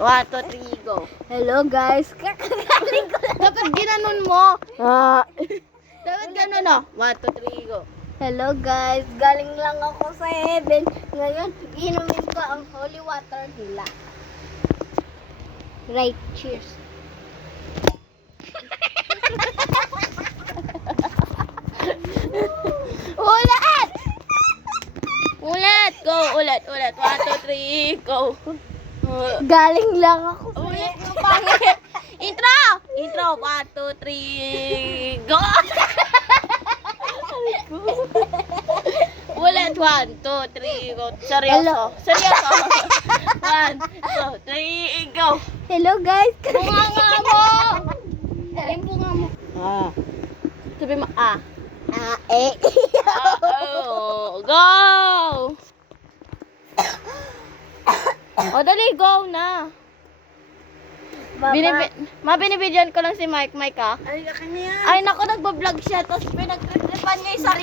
1, 2, 3, go. Hello guys. Kakagaling ko lang. Dapat ginanon mo. Dapat ganon, no? 1, 2, 3, go. Hello guys. Galing lang ako sa heaven. Ngayon, inumin ko ang holy water nila. Right, cheers. Ulit! Ulit! Go! Ulit! 1, 2, 3, go. Galing lang ako sa Ulit yung pangit. Intro! Intro! 1, 2, 3, go! Ulit! 1, 2, 3, go. Seryoso. Seryoso. 1, 2, 3, go. Hello guys. Bunga nga mo! Yung bunga mo. Sabi mo, Go! O, dali, go na. Binibidyan ko lang si Mike. Mike, Ay, akin na yan. Ay, naku, nagbablog siya. Tapos pinagtripan niya yung sarili.